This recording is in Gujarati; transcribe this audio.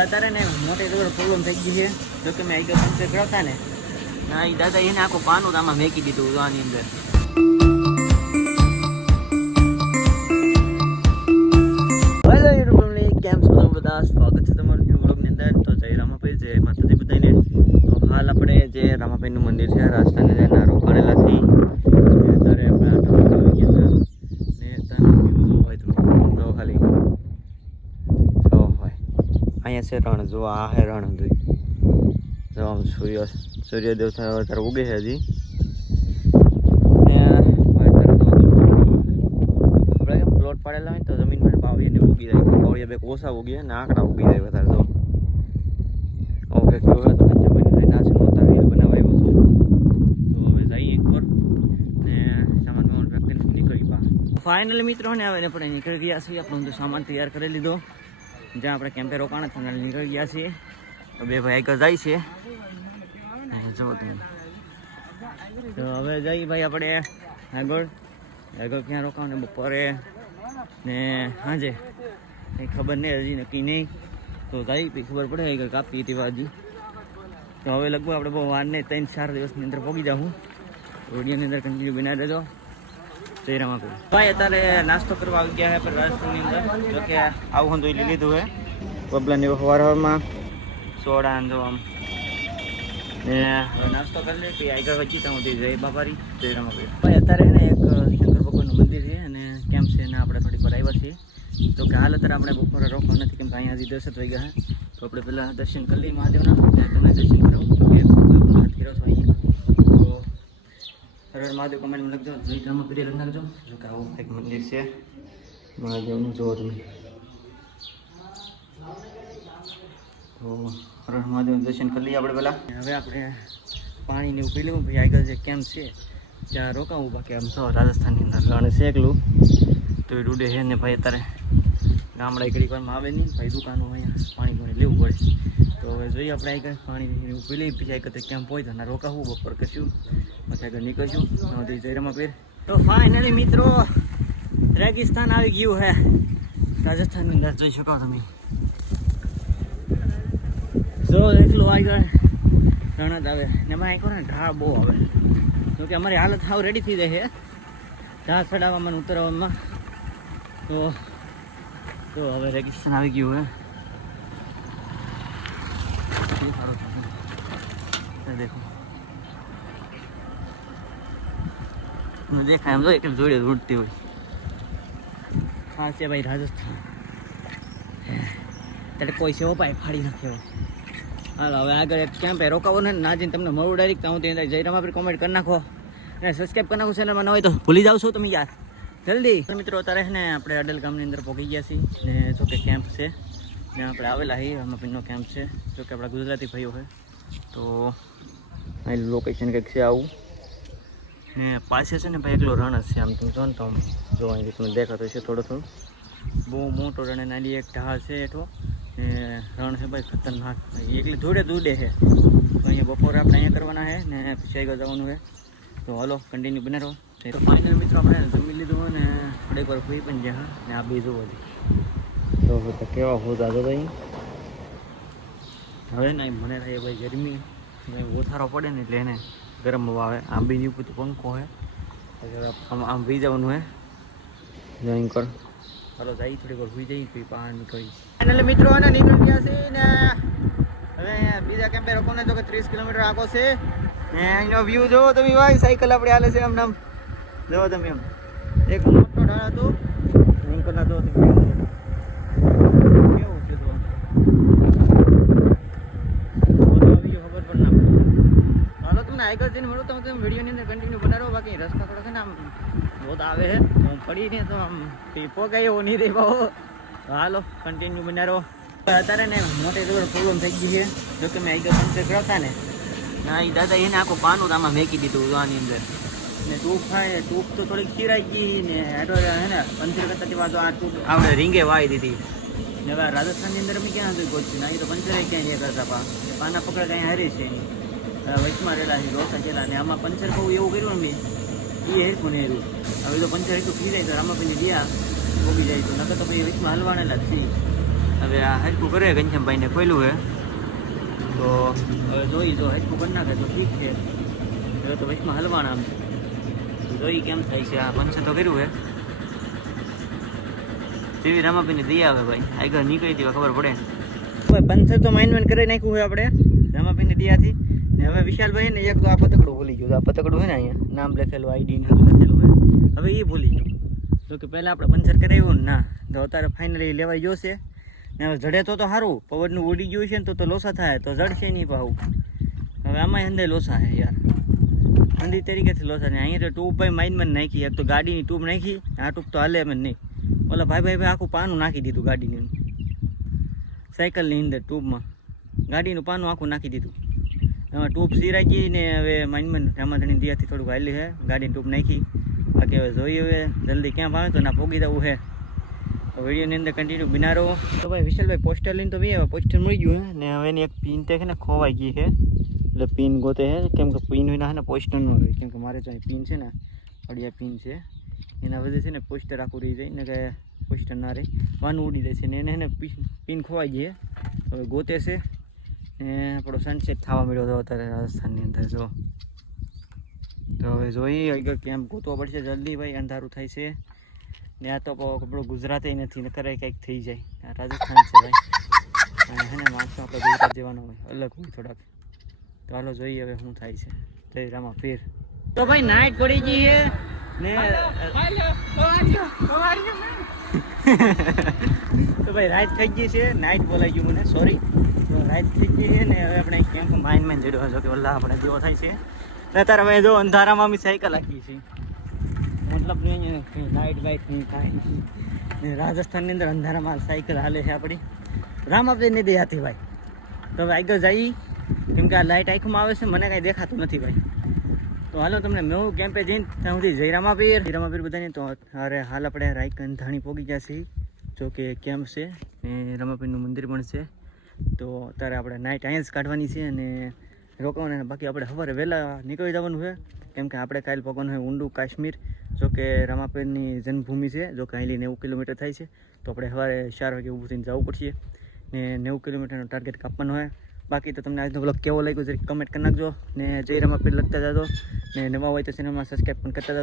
અત્યારે ને મોટી પ્રોબ્લેમ થઈ ગઈ છે. જો કે મેં આગળ પંચર કરાવતા ને ના એ દાદા એને આખું પાનું આમાં મેકી દીધું આની અંદર. કેમ છો તમે બધા? સ્વાગત છે તમારું ન્યૂ વ્લોગની અંદર. તો જય રામાપીર, જય માતાજી બધાને. તો હાલ આપણે જે રામાપીરનું મંદિર છે રાજસ્થાનની જે નારો પાડેલા છે અત્યારે આપણે આવી ગયા ને હોય તો ખાલી જો હોય અહીંયા છે રણ. જો આ હે રણ જોઈ જો આમ સૂર્યદેવ અત્યારે ઉગે છે હજી ને આપણે પ્લોટ પાડેલા હોય તો જમીનમાં બાવીને ઉગી જાય. બાવીએ બે ઓછા ઉગી ને આંકડા ઉગી જાય વધારે. તો ઓકે કેવું તો નાચનું ઉતારી બનાવાયું હતું. તો હવે જઈએ એક વાર ને સામાન રાખીને નીકળી પા. ફાઇનલી મિત્રો ને હવે આપણે નીકળી ગયા છીએ. આપણો બધો સામાન તૈયાર કરી લીધો. જ્યાં આપણે કેમ્પે રોકાણા હતા નીકળી ગયા છીએ. બે ભાઈ આગળ જાય છે જો તમે. તો હવે જઈએ ભાઈ આપણે આગળ ક્યાં રોકાવાનું બપોરે ને સાંજે કંઈ ખબર નહીં, હજી નક્કી નહીં. તો જઈ પછી ખબર પડે આગળ કાપી હતી હજી. તો હવે લગભગ આપણે બહુ વાર નહીં, 3-4 દિવસની અંદર પહોંચી જાઉં. વિડીયોની અંદર કન્ટિન્યુ બનાવી દેજો. જય રામાપીર. ભાઈ અત્યારે નાસ્તો કરવા આવી ગયા છે રાજસ્થાનની અંદર. જો કે આવું હું લઈ લીધું હોય બબલાની સવારમાં સોડા જો આમ ને નાસ્તો કરી લે કે આગળ વચ્ચી તો જય બાપારી, જય રામાપીર. ભાઈ અત્યારે ને એક શંકર ભગવાનનું મંદિર છે અને કેમ છે ને આપણે થોડી પર આવ્યા છીએ. તો કે હાલ અત્યારે આપણે બપોરે રોકવા નથી કેમ કે અહીંયા હજી 10 થઈ ગયા. તો આપણે પહેલાં દર્શન કરી લઈએ મહાદેવના અને તમને દર્શન કરાવું કે ફેરો છો અહીંયા. તો હર મહાદેવ કમેન્ટમાં લખજો, જય રામાપીર લખી નાખજો. જો કે આવું એક મંદિર છે મહાદેવનું, જોવો તમે. તો હર મહાદેવ દર્શન કરી લઈએ આપણે પહેલાં. હવે આપણે પાણીને એવું પી લેવું. ભાઈ આગળ જે કેમ્પ છે ત્યાં રોકાવું. બાકી આમ તો રાજસ્થાનની અંદર રણ છે એકલું તો એ ડૂડે છે ને ભાઈ અત્યારે ગામડા એકડી વારમાં આવે નહીં ભાઈ, દુકાનો અહીંયા પાણી લેવું પડે. તો હવે જોઈએ આપણે આગળ પાણી એવું પી લઈએ. પછી આગળ કેમ્પ હોય તો રોકાવું બપોર કશું પછી આગળ નીકળશું. જય રામાપીર. તો ફાઇનલી મિત્રો રેગિસ્તાન આવી ગયું હે રાજસ્થાનની અંદર. જોઈ શકો તમે જો એટલું આગળ રણ જ આવે ને એમાં એક ને ઢાળ બહુ આવે. જોકે અમારી હાલત સાવ રેડી થઈ જાય છે ઘાસ ચડાવવામાં ઉતરવામાં. તો હવે રેગિસ્તાન આવી ગયું હે. દેખો દેખાય એમ જો એક જોડે ઉડતી હોય. હા છે ભાઈ રાજસ્થાન. ત્યારે કોઈ સેવો પાય ફાડી નથી. હાલો હવે આગળ એક કેમ્પે રોકાવો ને ના જઈને તમને મળું ડાયરેક્ટ. હું ત્યાં જય રામાપીર કોમેન્ટ કરી નાખો અને સબસ્ક્રાઈબ કરી નાખો ચેનલમાં ન હોય તો ભૂલી જાવ છો તમે યાર જલ્દી. મિત્રો અત્યારે ને આપણે અડલ ગામની અંદર પહોંચી ગયા છીએ ને જો કે કેમ્પ છે ત્યાં આપણે આવેલા છીએ. રામાપીરનો કેમ્પ છે. જો કે આપણા ગુજરાતી ભાઈઓ છે. તો અહીં લોકેશન કંઈક છે આવું ને પાસે છે ને ભાઈ એકલો રણ જ છે. આમ તમે જો ને તો જો અહીંથી તમને દેખાતો છે થોડું બહુ મોટો રણ. નાની એક ઢાળ છે એઠો ને રણ છે ભાઈ ખતરનાક. એકલી દૂડે છે. તો અહીંયા બપોરે આપણે અહીંયા કરવાના છે ને પછી આગળ જવાનું છે. તો હાલો કન્ટિન્યુ બને રહો. તો ફાઇનલ મિત્રો આપણે જમી લીધું ને થોડીક વાર ફરી પણ ગયા ને આ બીજું બધું તો કેવા હોતા તો ભાઈ હવે ને મને થાય ભાઈ ગરમી ઓથારો પડે ને એટલે એને ગરમ હવા આવે. આમ બી નહીં પૂછતું પંખો હે આમ ભી જવાનું હે જોઈન કર. ચાલો જઈ થોડીક વાર ભૂઈ જઈ પછી બહાર નીકળી. ફાઇનલી મિત્રો અને નીકળી ગયા છે ને હવે બીજા કેમ્પે રોકવાના. જો કે 30 કિલોમીટર આગો છે ને અહીંનો વ્યૂ જોવો તમે ભાઈ. સાયકલ આપણે હાલે છે આમ નામ જોવો તમે એમ એક મોટો ઢાળ હતો એન્કરના જો તમે કેવું છે. તો ખબર પણ ના હાલો તમને આગળ જઈને મળો તમે વિડીયોની અંદર કન્ટિન્યુ બનાવો. બાકી રસ્તા થોડા છે ને આમ બહુ આવે છે હું પડીને તો આમ પોગાય એવો નહીં રહી ભાવો. હાલો કન્ટિન્યુ બનાવો. અત્યારે ને મોટી પ્રોબ્લેમ થઈ ગઈ છે. જો કે મેં આગળ પંચર કરાવતા ને ના એ દાદા એને આખું પાનું આમાં મેકી દીધું આની અંદર ને ટૂંક તો થોડીક ખીરાઈ ગઈ ને એટો હે ને પંચર કરતા વાંધો આ ટૂંક આપણે રીંગે વાવી દીધી ને. હવે રાજસ્થાનની અંદર અમે ક્યાં હતું ગોચી ના એ તો પંચરે ક્યાંય નહીં કરતા પાના પકડા કાંઈ હારી છે એની વચમાં રહેલા છે રોસા ગયેલા ને આમાં પંચર બહુ એવું કર્યું ને એ હેરખું ને હેરું. હવે તો પંચર એટલું ખીરાય તો રામાપીની દિયા ભોગી જાય તો નકર તો પછી વચમાં હલવાનેલા જ છીએ. હવે આ હરકું કરે ઘનશ્યામભાઈને ખોલ્યું છે તો હવે જોઈ જો હરકું કરી નાખે તો ઠીક છે. હવે તો વચમાં હલવાના આમ જોઈ કેમ થાય છે. આ પંચર તો કર્યું છે જેવી રામાપીને દઈ આવે ભાઈ આગળ નીકળી હતી ખબર પડે. ભાઈ પંચર તો માઇન્ડ કરી નાખ્યું હોય આપણે રામાપીને દિયાથી. ને હવે વિશાલભાઈ ને એક તો આ પતકડું ભૂલી ગયું. આ પતકડું હોય ને અહીંયા નામ લખેલું આઈડી લખેલું હોય હવે એ ભૂલી ગયું. તો કે પહેલાં આપણે પંચર કરાવ્યું ને ના તો અત્યારે ફાઇનલી લેવાઈ ગયો છે. ને હવે જડે તો સારું પવનનું ઉડી ગયું છે ને તો લોસા થાય તો જડશે નહીં પાછું. હવે આમાં અંદર લોસા છે યાર અંધી તરીકેથી લોસા ને અહીંયા તો ટ્યુબ ભાઈ માઇન્ડમાં નાખી. એક તો ગાડીની ટ્યુબ નાખી આ ટ્યુબ તો હાલે એમ જ નહીં. ઓલા ભાઈ આખું પાનું નાખી દીધું ગાડીનું સાયકલની અંદર ટ્યુબમાં ગાડીનું પાનું આખું નાખી દીધું. એમાં ટ્યુબ સિરાઈ ગઈ ને હવે માઇન્ડમાં રામાધણી દિયાથી થોડુંક હાલી છે ગાડીની ટ્યુબ નાખી. બાકી હવે જોઈએ હવે જલ્દી ક્યાં આવે તો ના પોગી દેવું છે. વિડીયોની અંદર કન્ટિન્યુ બિના રહો. તો ભાઈ વિશાલભાઈ પોસ્ટર લઈને તો બી હવે પોસ્ટર મળી ગયું છે ને હવે એની એક પિન તે છે ને ખોવાઈ ગઈ છે એટલે પિન ગોતે છે કેમ કે પિન વિના છે ને પોસ્ટર ન રહે. કેમ કે મારે તો અહીં પિન છે ને અડિયા પિન છે એના વજે છે ને પોસ્ટર આખું રહી જાય ને કે પોસ્ટર ના રહે વાનું ઉડી જાય છે ને એને પિન ખોવાઈ ગઈ છે. હવે ગોતે છે ને આપણો સનસેટ થવા મળ્યો હતો અત્યારે રાજસ્થાનની અંદર. જો તો હવે જોઈએ આગળ કેમ ગોતવો પડશે જલ્દી ભાઈ અંધારું થાય છે ને આ તો આપણું ગુજરાતે નથી કરે કંઈક થઈ જાય. આ રાજસ્થાન છે ભાઈ અને હે ને માણસો આપણે ગુજરાત જવાનો હોય અલગ હોય થોડાક. તો હાલો જોઈએ હવે શું થાય છે. જય રામા પીર. તો ભાઈ નાઇટ પડી ગઈ છે ને તો ભાઈ રાત થઈ ગઈ છે. નાઇટ બોલાઈ ગયું મને સોરી. તો રાત થઈ ગઈ છે ને હવે આપણે કેમ્પ માઇન્ડ જોડ્યો છો કે ઓલા આપણે જેવો થાય છે ને તારે ભાઈ જો અંધારામાં અમે સાયકલ રાખી છે મતલબ લાઇટ બાઇટ નહીં થાય ને રાજસ્થાનની અંદર અંધારામાં સાયકલ હાલે છે આપણી રામાપીર ને દેહાતી ભાઈ. તો હવે આગળ જઈ કેમ કે આ લાઇટ આંખમાં આવે છે મને કાંઈ દેખાતું નથી ભાઈ. તો હાલો તમને મેં કેમ્પે જઈને ત્યાં સુધી જય રામાપીર બધાને. તો અરે હાલ આપણે રાઈક અંધાણી પોગી ગયા છીએ જો કે કેમ્પ છે ને રામાપીરનું મંદિર પણ છે. તો અત્યારે આપણે નાઇટ અહીંયા જ કાઢવાની છે અને રોકાવાના. બાકી આપણે સવારે વહેલા નીકળી જવાનું છે કેમ કે આપણે કાલે પગવાનું હોય ઊંડું કાશ્મીર. જો કે રામાપીરની જન્મભૂમિ છે જો કે અહીંથી 90 કિલોમીટર થાય છે. તો આપણે સવારે 4 વાગે ઊભું થઈને જવું પડશે ને 90 કિલોમીટરનો ટાર્ગેટ કાપવાનો હોય. બાકી તો તમને આજનો બ્લોગ કેવો લાગ્યો જરી કમેન્ટ કરી નાખજો ને જય રામાપીર લખતા જાજો ને નવા હોય તો ચેનલમાં સબસ્ક્રાઈબ પણ કરતા જાજો.